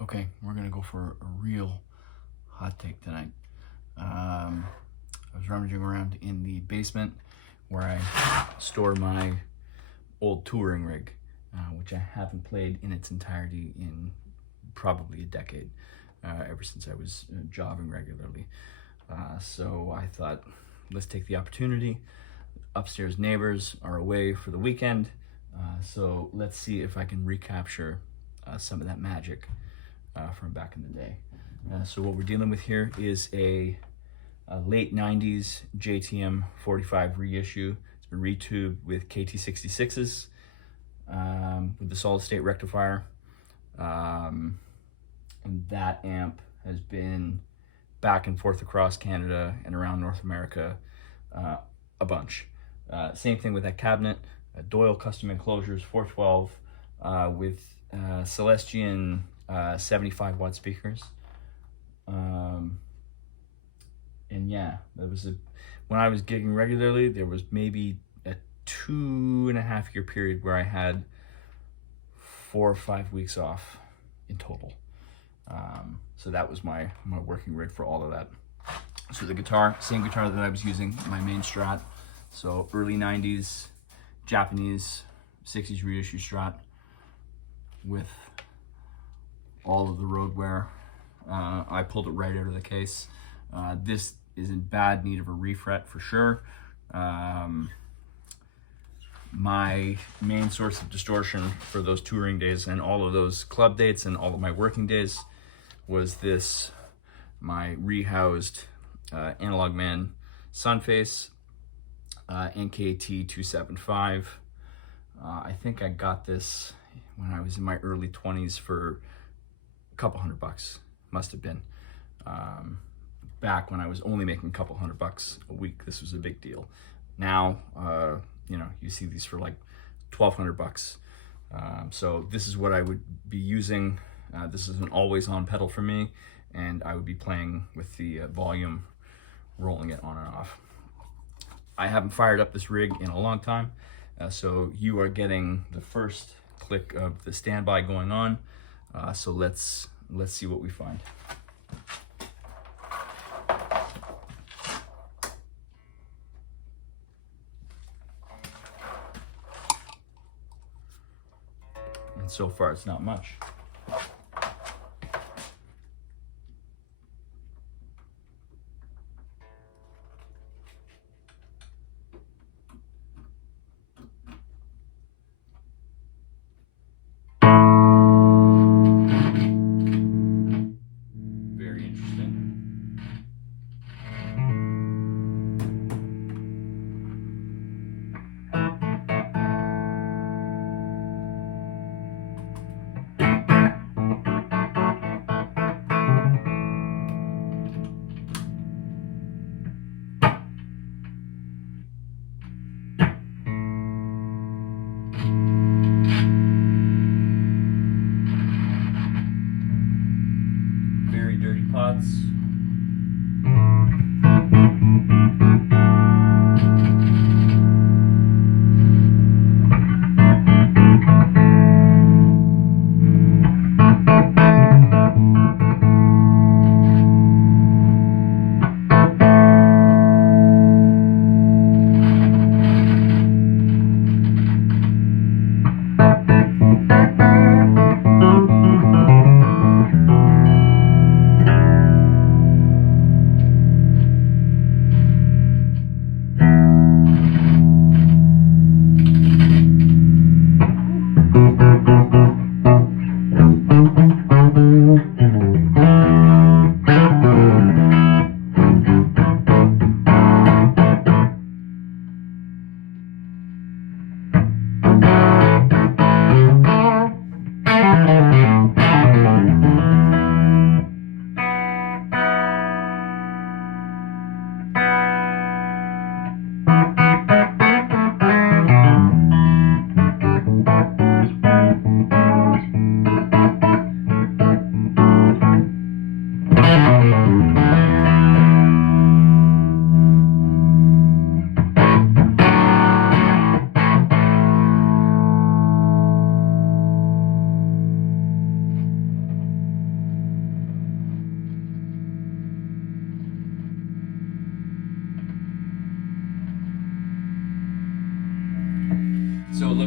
Okay, we're gonna go for a real hot take tonight. I was rummaging around in the basement where I store my old touring rig, which I haven't played in its entirety in probably a decade, ever since I was jogging regularly. So I thought, let's take the opportunity. Upstairs neighbors are away for the weekend, so let's see if I can recapture some of that magic from back in the day. So what we're dealing with here is a late 90s JTM 45 reissue. It's been retubed with KT66s with the solid state rectifier. And that amp has been back and forth across Canada and around North America a bunch. Same thing with that cabinet, Doyle Custom enclosures, 412 with Celestion 75 watt speakers. And yeah, there was when I was gigging regularly, there was maybe a 2.5 year period where I had 4 or 5 weeks off in total. So that was my working rig for all of that. So the guitar, same guitar that I was using, my main Strat. So early 90s, Japanese 60s reissue Strat with all of the road wear. I pulled it right out of the case. This is in bad need of a refret for sure. My main source of distortion for those touring days and all of those club dates and all of my working days was this, my rehoused Analogman Sun Face NKT-275. I think I got this when I was in my early 20s for a couple $100, must have been. Back when I was only making a couple $100 a week, this was a big deal. Now, you know, you see these for like $1,200. So this is what I would be using. This is an always on pedal for me, and I would be playing with the volume, rolling it on and off. I haven't fired up this rig in a long time, so you are getting the first click of the standby going on. So let's see what we find. And so far, it's not much. Very interesting. Very dirty pots.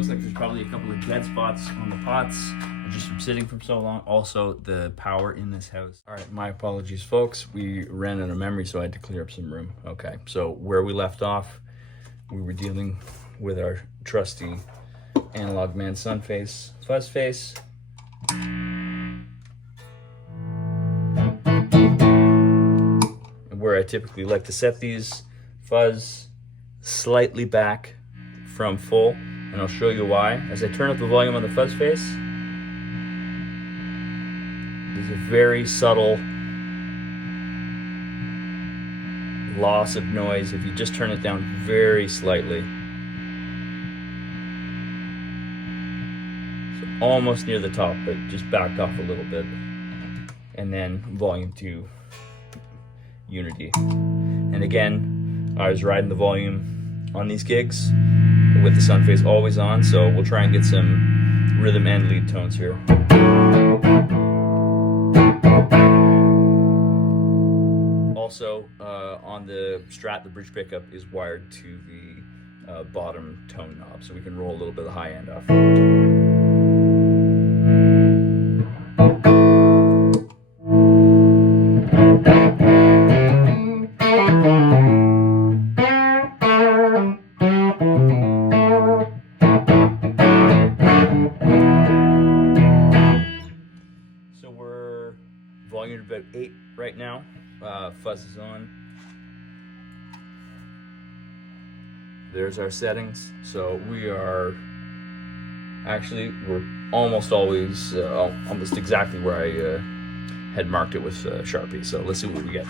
looks like there's probably a couple of dead spots on the pots just from sitting for so long. Also, the power in this house. All right, my apologies, folks. We ran out of memory, so I had to clear up some room. Okay, so where we left off, we were dealing with our trusty Analogman Sun Face Fuzz Face. Where I typically like to set these fuzz slightly back from full, and I'll show you why. As I turn up the volume on the fuzz face, there's a very subtle loss of noise if you just turn it down very slightly. So almost near the top, but just back off a little bit. And then volume 2, unity. And again, I was riding the volume on these gigs with the Sun Face always on, so we'll try and get some rhythm and lead tones here. Also, on the Strat, the bridge pickup is wired to the bottom tone knob, so we can roll a little bit of the high end off. So we're volume about 8 right now. Fuzz is on. There's our settings. So we're almost always almost exactly where I had marked it with Sharpie. So let's see what we get.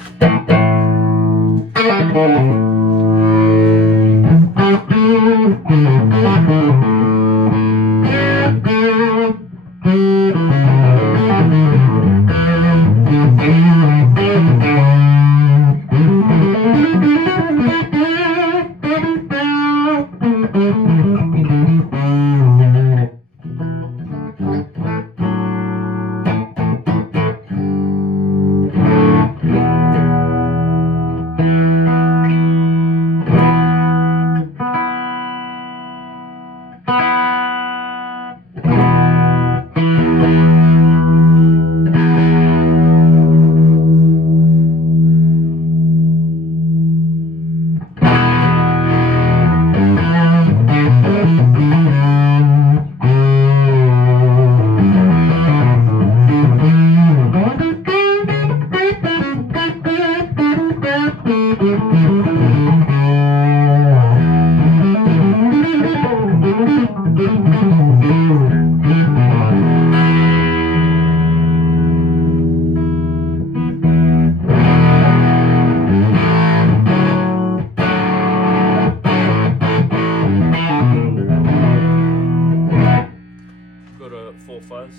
Go to full fuzz.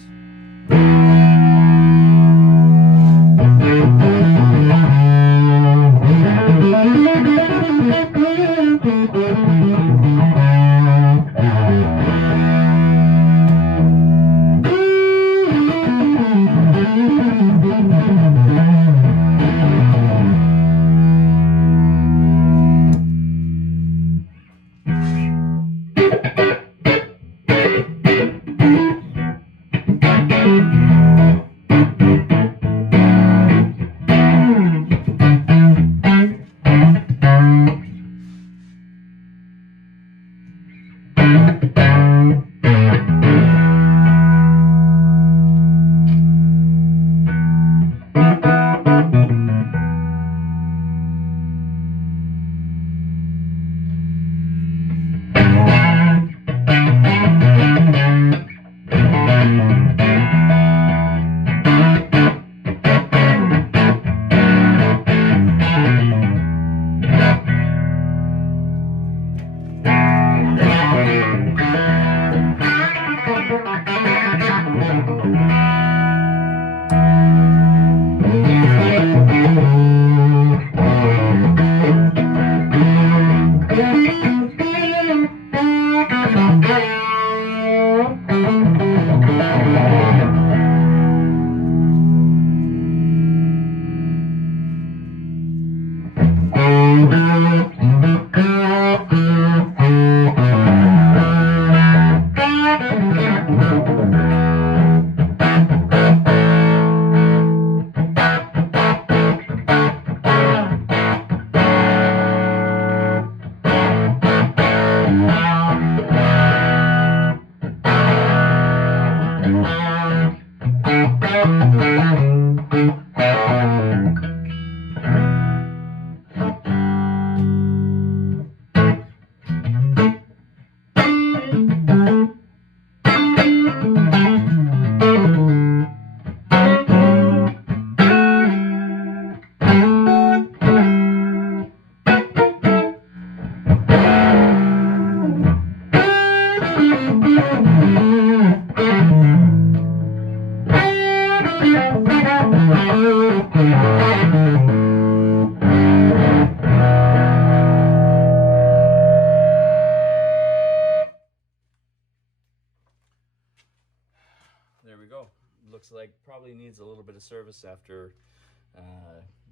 there we go. Looks like probably needs a little bit of service after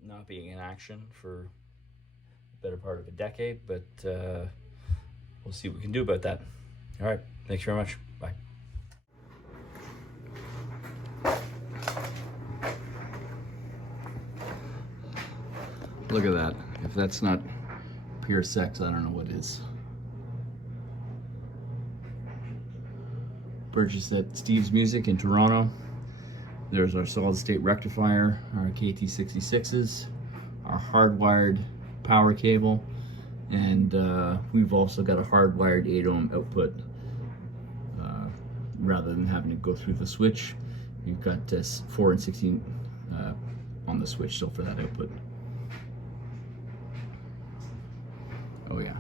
not being in action for the better part of a decade, but we'll see what we can do about that. All right, thanks very much. Bye. Look at that. If that's not pure sex, I don't know what is. Purchased at Steve's Music in Toronto. There's our solid state rectifier, our KT66s, our hardwired power cable, and we've also got a hardwired 8 ohm output. Rather than having to go through the switch, you've got 4 and 16 on the switch still for that output. Oh yeah.